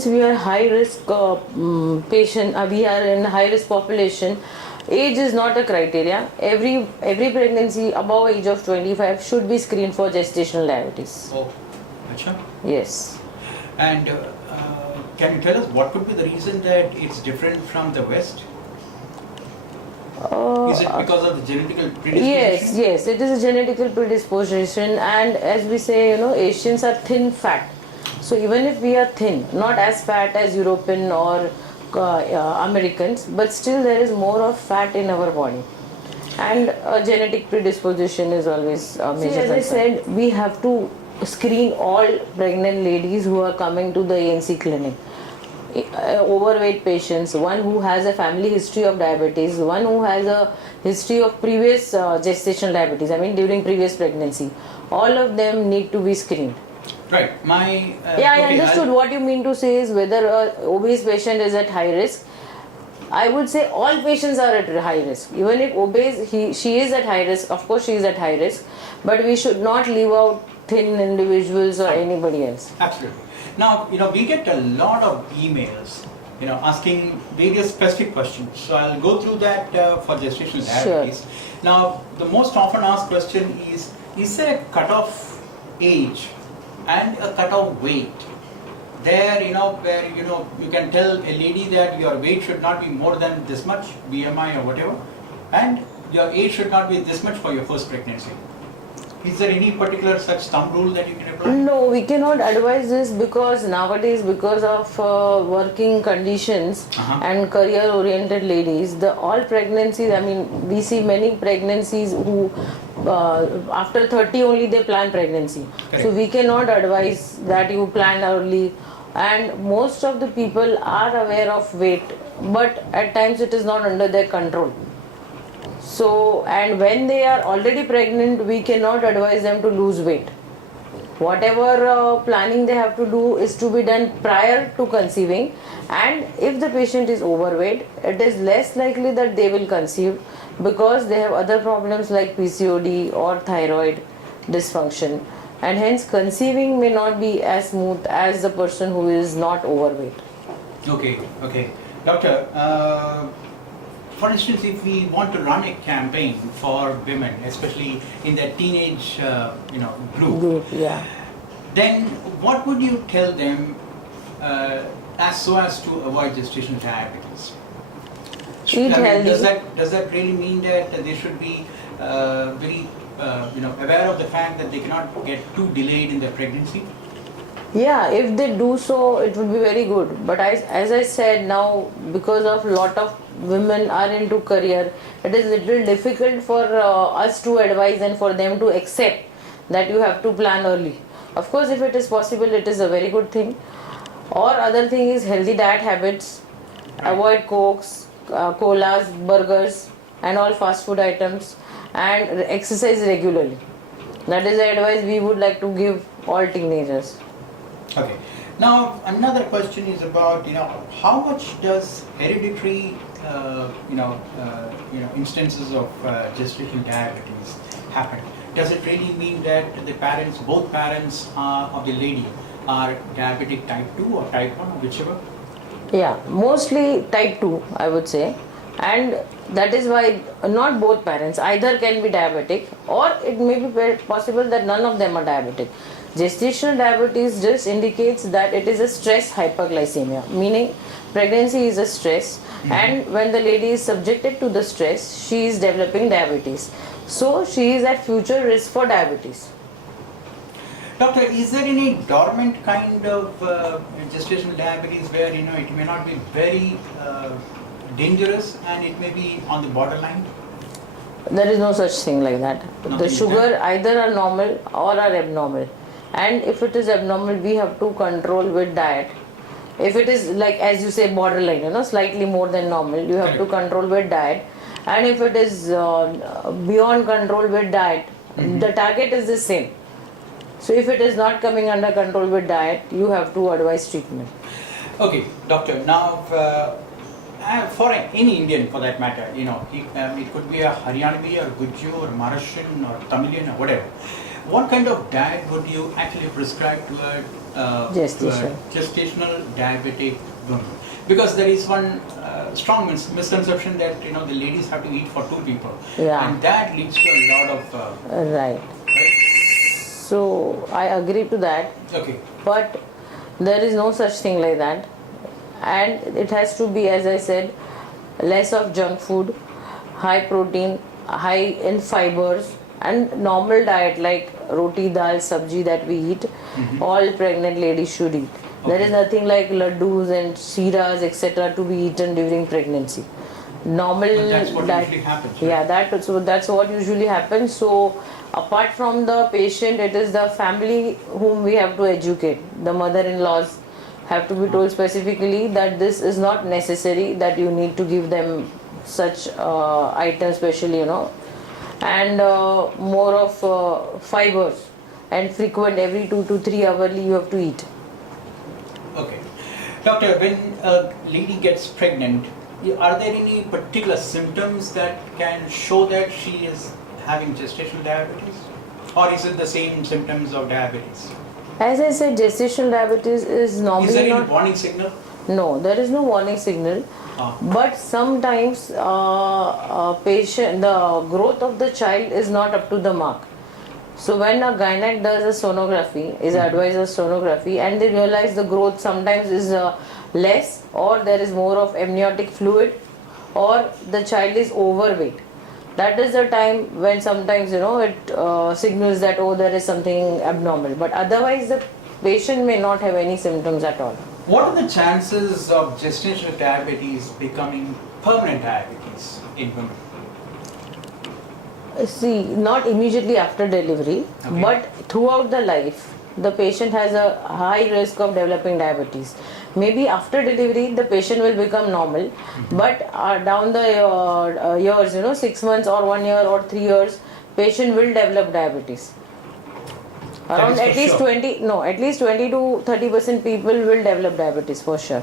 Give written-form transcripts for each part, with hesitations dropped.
since we are high risk patient, we are in high risk population, age is not a criteria. Every pregnancy above age of 25 should be screened for gestational diabetes. Oh, achha. Yes. And can you tell us what could be the reason that it's different from the West? Is it because of the genetical predisposition? Yes, it is a genetical predisposition, and as we say, Asians are thin fat. So even if we are thin, not as fat as European or Americans, but still there is more of fat in our body. And genetic predisposition is always a major concern. As I said, we have to screen all pregnant ladies who are coming to the ANC clinic. Overweight patients, one who has a family history of diabetes, one who has a history of previous gestational diabetes, during previous pregnancy, all of them need to be screened. Right. I understood what you mean to say is whether an obese patient is at high risk. I would say all patients are at high risk. Even if obese, she is at high risk, of course she is at high risk, but we should not leave out thin individuals or anybody else. Absolutely. Now, we get a lot of emails, asking various specific questions. So I'll go through that for gestational diabetes. Sure. Now, the most often asked question is there a cutoff age and a cutoff weight? There, where, you can tell a lady that your weight should not be more than this much, BMI or whatever, and your age should not be this much for your first pregnancy. Is there any particular such thumb rule that you can apply? No, we cannot advise this because nowadays, because of working conditions and career-oriented ladies, all pregnancies, we see many pregnancies who after 30 only they plan pregnancy. Correct. So we cannot advise that you plan early, and most of the people are aware of weight, but at times it is not under their control. So, and when they are already pregnant, we cannot advise them to lose weight. Whatever planning they have to do is to be done prior to conceiving, and if the patient is overweight, it is less likely that they will conceive because they have other problems like PCOD or thyroid dysfunction, and hence conceiving may not be as smooth as the person who is not overweight. Okay. Doctor, for instance, if we want to run a campaign for women, especially in their teenage, group, then what would you tell them as to avoid gestational diabetes? Eat healthy. Does that really mean that they should be very aware of the fact that they cannot get too delayed in their pregnancy? Yeah, if they do so, it would be very good. But as I said, now because of lot of women are into career, it is little difficult for us to advise and for them to accept that you have to plan early. Of course, if it is possible, it is a very good thing. Or other thing is healthy diet habits. Avoid cokes, colas, burgers and all fast food items, and exercise regularly. That is the advice we would like to give all teenagers. Okay. Now another question is about how much does hereditary instances of gestational diabetes happen? Does it really mean that both parents of the lady are diabetic type 2 or type 1 or whichever? Yeah, mostly type 2 I would say, and that is why not both parents, either can be diabetic, or it may be possible that none of them are diabetic. Gestational diabetes just indicates that it is a stress hyperglycemia, meaning pregnancy is a stress, and when the lady is subjected to the stress, she is developing diabetes. So she is at future risk for diabetes. Doctor, is there any dormant kind of gestational diabetes where it may not be very dangerous and it may be on the borderline? There is no such thing like that. The sugar either are normal or are abnormal, and if it is abnormal, we have to control with diet. If it is like, as you say, borderline, slightly more than normal, you have to control with diet. And if it is beyond control with diet, the target is the same. So if it is not coming under control with diet, you have to advise treatment. Okay, doctor. Now, For any Indian, for that matter, it could be a Haryanvi or Gujju or Maharashtrian or Tamilian or whatever. What kind of diet would you actually prescribe to a gestational diabetic woman? Because there is one strong misconception that the ladies have to eat for two people, and that leads to a lot of right. So I agree to that. Okay. But there is no such thing like that, and it has to be, as I said, less of junk food, high protein, high in fibers, and normal diet like roti, dal, sabji that we eat. All pregnant ladies should eat. There is nothing like laddus and shiras, etc. to be eaten during pregnancy. Normal that's what diet usually happens, right? Yeah, that's what usually happens. So apart from the patient, it is the family whom we have to educate. The mother-in-laws have to be told specifically that this is not necessary, that you need to give them such items, especially and more of fibers, and frequent, every 2 to 3 hourly you have to eat. Okay. Doctor, when a lady gets pregnant, are there any particular symptoms that can show that she is having gestational diabetes? Or is it the same symptoms of diabetes? As I said, gestational diabetes is normally Is there any not... warning signal? No, there is no warning signal. But sometimes the growth of the child is not up to the mark. So when a gynec does a sonography, is advised a sonography, and they realize the growth sometimes is less, or there is more of amniotic fluid, or the child is overweight. That is the time when sometimes it signals that there is something abnormal. But otherwise the patient may not have any symptoms at all. What are the chances of gestational diabetes becoming permanent diabetes in women? See, not immediately after delivery, but throughout the life, the patient has a high risk of developing diabetes. Maybe after delivery, the patient will become normal, but down the years, 6 months or 1 year or 3 years, patient will develop diabetes. Around at least 20 to 30% people will develop diabetes for sure.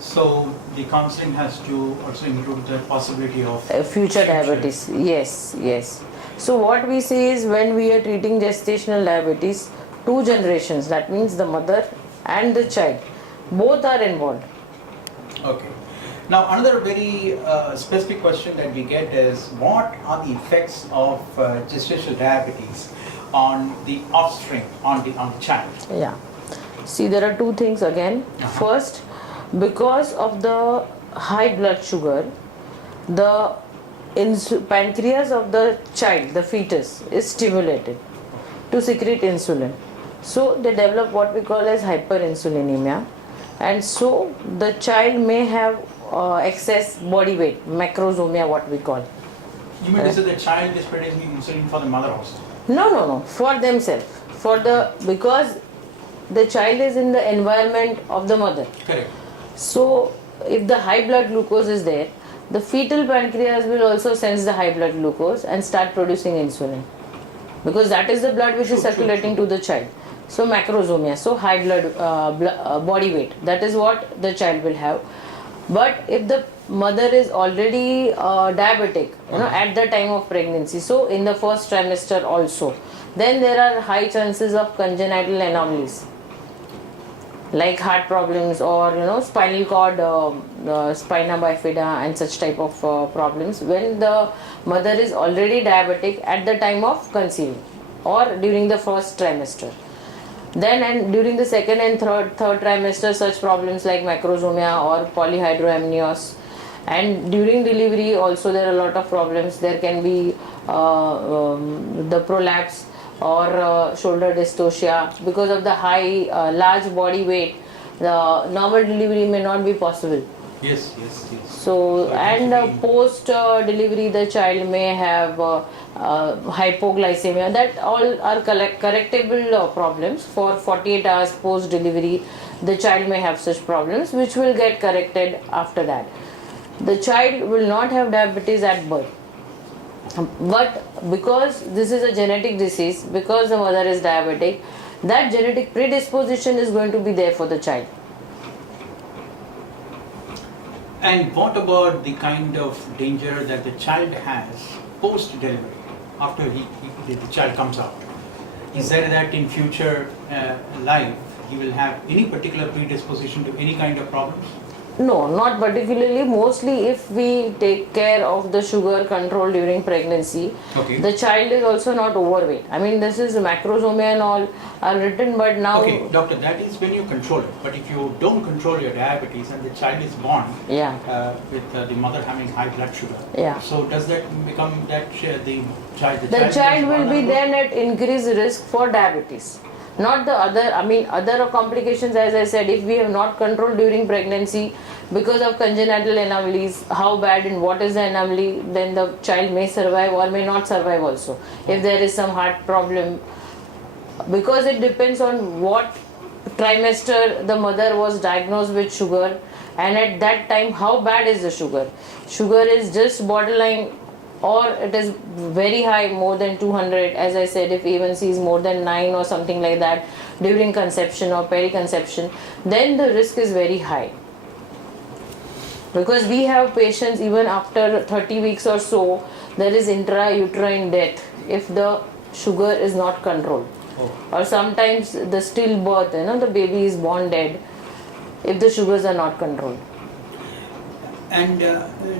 So the counseling has to also include the possibility of future diabetes. Yes. So what we say is, when we are treating gestational diabetes, 2 generations, that means the mother and the child, both are involved. Okay. Now another very specific question that we get is, what are the effects of gestational diabetes on the offspring, on the child? Yeah. See, there are 2 things again. First, because of the high blood sugar, the pancreas of the child, the fetus, is stimulated to secrete insulin. So they develop what we call as hyperinsulinemia, and so the child may have excess body weight, macrosomia what we call. You mean to say the child is producing insulin for the mother also? No, for themselves, because the child is in the environment of the mother. Correct. So if the high blood glucose is there, the fetal pancreas will also sense the high blood glucose and start producing insulin, because that is the blood which is circulating to the child. So macrosomia, so high blood body weight, that is what the child will have. But if the mother is already diabetic, at the time of pregnancy, so in the first trimester also, then there are high chances of congenital anomalies like heart problems, or spinal cord, spina bifida, and such type of problems when the mother is already diabetic at the time of conceiving or during the first trimester. Then, and during the second and third trimester, such problems like macrosomia or polyhydramnios. And during delivery also there are a lot of problems. There can be the prolapse or shoulder dystocia. Because of the high large body weight, the normal delivery may not be possible. Yes. So, and post delivery the child may have hypoglycemia. That all are correctable problems. For 48 hours post delivery, the child may have such problems, which will get corrected after that. The child will not have diabetes at birth, but because this is a genetic disease, because the mother is diabetic, that genetic predisposition is going to be there for the child. And what about the kind of danger that the child has post-delivery, after the child comes out? Is there that in future life he will have any particular predisposition to any kind of problems? No, not particularly. Mostly if we take care of the sugar control during pregnancy, Okay. the child is also not overweight. I mean, this is macrosomia and all are written, but now... Okay, doctor, that is when you control it. But if you don't control your diabetes and the child is born Yeah. with the mother having high blood sugar, Yeah. so does that become that the child? The child will be vulnerable? then at increased risk for diabetes. Not the other complications, as I said, if we have not controlled during pregnancy because of congenital anomalies, how bad and what is the anomaly, then the child may survive or may not survive also. If there is some heart problem, because it depends on what trimester the mother was diagnosed with sugar, and at that time how bad is the sugar. Sugar is just borderline or it is very high, more than 200. As I said, if A1C is more than 9 or something like that during conception or periconception, then the risk is very high. Because we have patients even after 30 weeks or so, there is intrauterine death if the sugar is not controlled. Oh. Or sometimes the stillbirth, the baby is born dead if the sugars are not controlled. And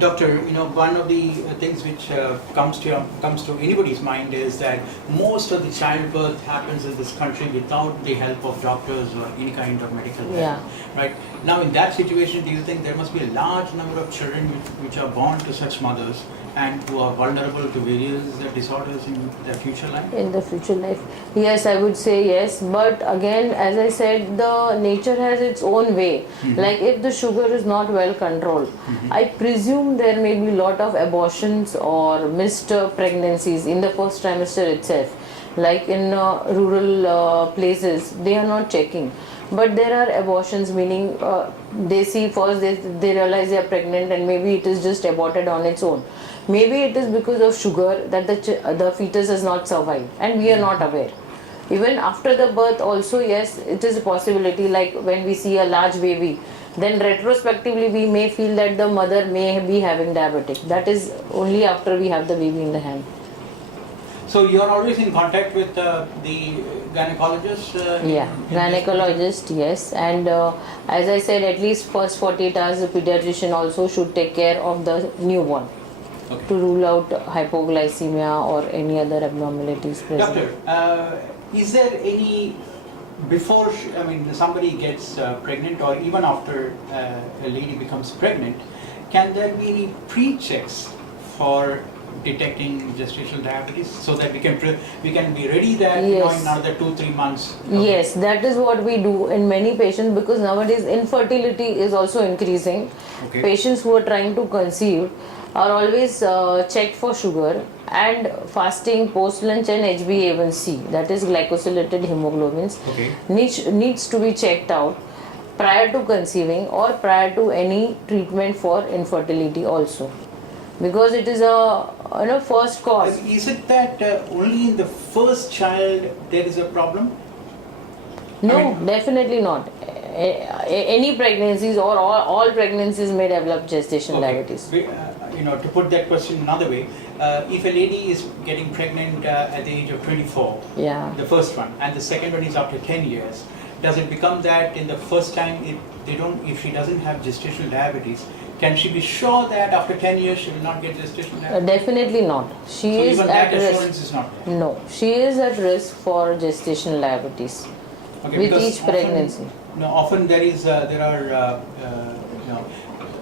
doctor, one of the things which comes to anybody's mind is that most of the childbirth happens in this country without the help of doctors or any kind of medical help. Yeah. Right. Now, in that situation, do you think there must be a large number of children which are born to such mothers and who are vulnerable to various disorders in their future life? In the future life, yes, I would say yes. But again, as I said, the nature has its own way. Like if the sugar is not well controlled, I presume there may be a lot of abortions or missed pregnancies in the first trimester itself. Like in rural places, they are not checking. But there are abortions, meaning they see first, they realize they are pregnant and maybe it is just aborted on its own. Maybe it is because of sugar that the fetus has not survived and we are not aware. Even after the birth also, yes, it is a possibility. Like when we see a large baby, then retrospectively we may feel that the mother may be having diabetic. That is only after we have the baby in the hand. So you are always in contact with the gynecologist? Yeah, gynecologist, yes. And as I said, at least first 48 hours, the pediatrician also should take care of the newborn. Okay. To rule out hypoglycemia or any other abnormalities present. Doctor, is there any, before somebody gets pregnant or even after a lady becomes pregnant, can there be any pre-checks for detecting gestational diabetes so that we can be ready that Yes. in another 2-3 months? Yes, that is what we do in many patients, because nowadays infertility is also increasing. Okay. Patients who are trying to conceive are always checked for sugar and fasting, post lunch, and HbA1c, that is glycosylated hemoglobins, Okay. needs to be checked out prior to conceiving or prior to any treatment for infertility also, because it is a first cause. Is it that only in the first child there is a problem? No, definitely not. Any pregnancies or all pregnancies may develop gestational diabetes. To put that question another way, if a lady is getting pregnant at the age of 24, Yeah. the first one, and the second one is after 10 years, does it become that in the first time, if she doesn't have gestational diabetes, can she be sure that after 10 years she will not get gestational diabetes? Definitely not. She So is even at that assurance risk. is not there. No, she is at risk for gestational diabetes Okay, with because each pregnancy. Often there are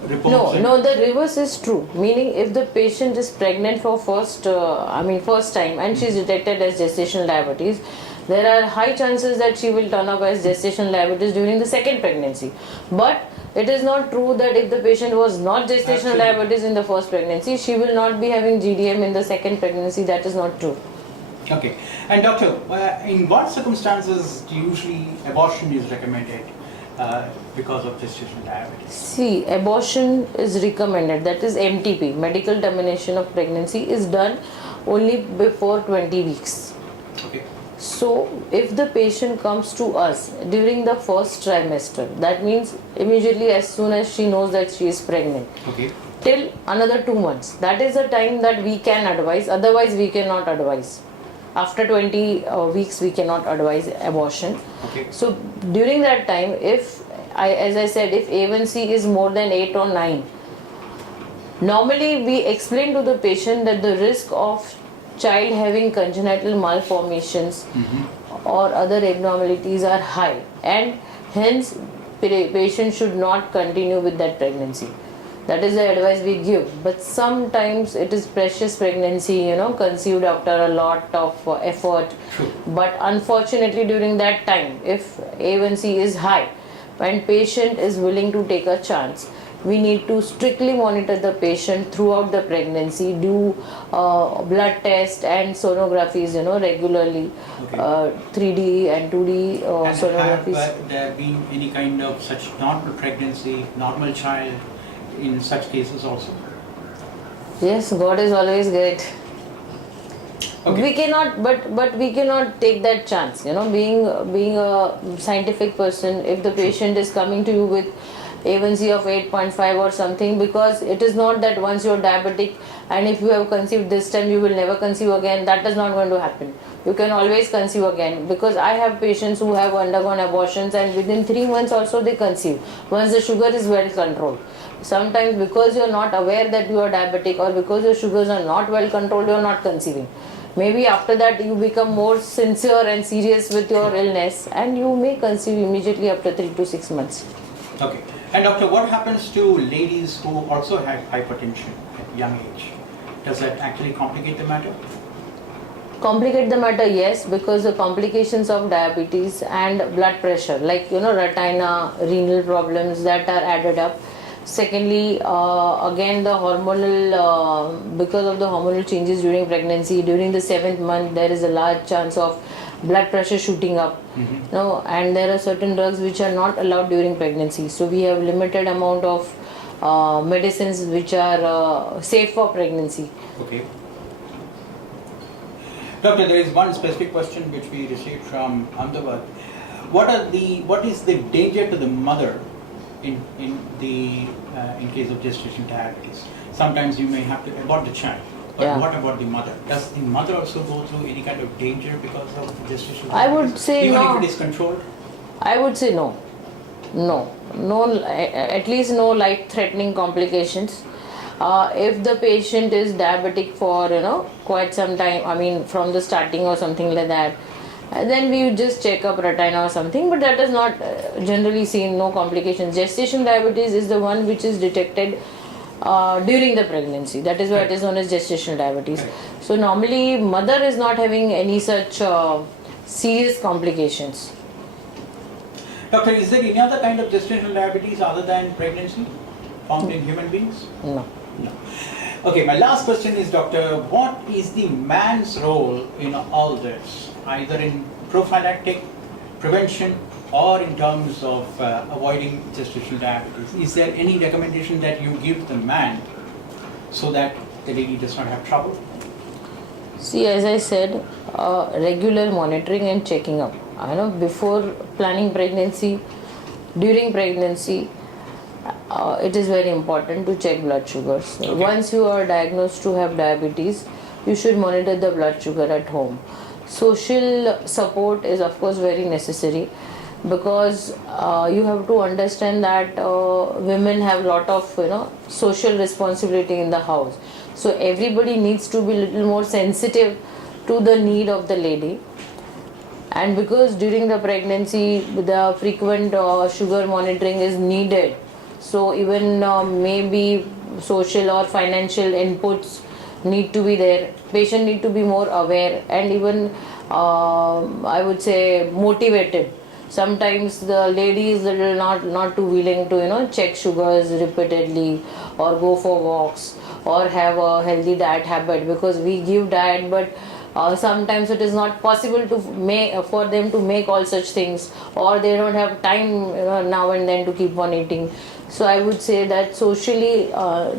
reports. No, the reverse is true. Meaning, if the patient is pregnant for first time and she is detected as gestational diabetes, there are high chances that she will turn up as gestational diabetes during the second pregnancy. But it is not true that if the patient was not gestational Absolutely. diabetes in the first pregnancy, she will not be having GDM in the second pregnancy. That is not true. Okay. And doctor, in what circumstances do usually abortion is recommended because of gestational diabetes? See, abortion is recommended, that is MTP, medical termination of pregnancy, is done only before 20 weeks. Okay. So if the patient comes to us during the first trimester, that means immediately as soon as she knows that she is pregnant, Okay. till another 2 months, that is the time that we can advise, otherwise we cannot advise. After 20 weeks we cannot advise abortion. Okay. So during that time, if as I said, if A1C is more than 8 or 9, normally we explain to the patient that the risk of child having congenital malformations or other abnormalities are high, and hence patient should not continue with that pregnancy. That is the advice we give. But sometimes it is precious pregnancy, conceived after a lot of effort. True. But unfortunately during that time, if A1C is high and patient is willing to take a chance, we need to strictly monitor the patient throughout the pregnancy, do blood test and sonographies, regularly, Okay. 3D and 2D And sonographies. have there been any kind of such normal pregnancy, normal child in such cases also? Yes, God is always great. Okay. We cannot, but we cannot take that chance. Being a scientific person, if the patient is coming to you with A1C of 8.5 or something, because it is not that once you're diabetic and if you have conceived this time you will never conceive again, that is not going to happen. You can always conceive again, because I have patients who have undergone abortions and within 3 months also they conceive once the sugar is well controlled. Sometimes because you are not aware that you are diabetic, or because your sugars are not well controlled, you are not conceiving. Maybe after that you become more sincere and serious with your illness and you may conceive immediately after 3 to 6 months. Okay. And doctor, what happens to ladies who also have hypertension at young age? Does that actually complicate the matter? Complicate the matter, yes, because the complications of diabetes and blood pressure, like retina, renal problems, that are added up. Secondly, again the hormonal, because of the hormonal changes during pregnancy, during the 7th month there is a large chance of blood pressure shooting up. And there are certain drugs which are not allowed during pregnancy, so we have limited amount of medicines which are safe for pregnancy. Okay. Doctor, there is one specific question which we received from Ahmedabad. What is the danger to the mother in case of gestational diabetes? Sometimes you may have to abort the child. But Yeah. what about the mother? Does the mother also go through any kind of danger because of gestational diabetes? I would say even no. if it is controlled? I would say no. No, at least no life-threatening complications. If the patient is diabetic for quite some time, I mean from the starting or something like that, then we would just check up retina or something, but that is not generally seen, no complications. Gestational diabetes is the one which is detected during the pregnancy. That is why it is known as gestational diabetes. So normally mother is not having any such serious complications. Doctor, is there any other kind of gestational diabetes other than pregnancy found in human beings? No. No. Okay, my last question is, doctor, what is the man's role in all this, either in prophylactic prevention or in terms of avoiding gestational diabetes? Is there any recommendation that you give the man so that the lady does not have trouble? See, as I said, regular monitoring and checking up. Before planning pregnancy, during pregnancy, it is very important to check blood sugars. Okay. Once you are diagnosed to have diabetes, you should monitor the blood sugar at home. Social support is of course very necessary, because you have to understand that women have lot of social responsibility in the house. So everybody needs to be little more sensitive to the need of the lady. And because during the pregnancy the frequent sugar monitoring is needed, so even maybe social or financial inputs need to be there. Patient need to be more aware and even I would say motivated. Sometimes the lady is little not too willing to check sugars repeatedly or go for walks or have a healthy diet habit, because we give diet, but sometimes it is not possible to make for them to make all such things, or they don't have time now and then to keep on eating. So I would say that socially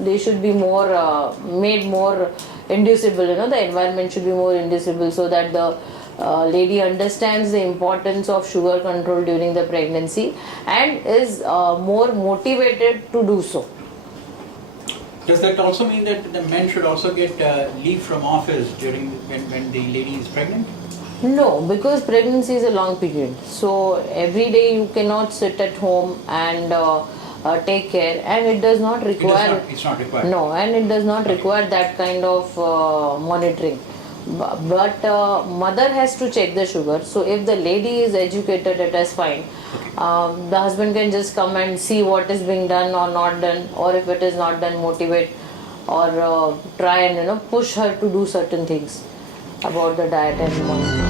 they should be more made more inducible. The environment should be more inducible, so that the lady understands the importance of sugar control during the pregnancy and is more motivated to do so. Does that also mean that the men should also get leave from office during when the lady is pregnant? No, because pregnancy is a long period. So every day you cannot sit at home and take care, and it does not require. It's not required. No, and it does not require that kind of monitoring. But mother has to check the sugar. So if the lady is educated, it is fine. The husband can just come and see what is being done or not done, or if it is not done, motivate or try and push her to do certain things about the diet and monitoring.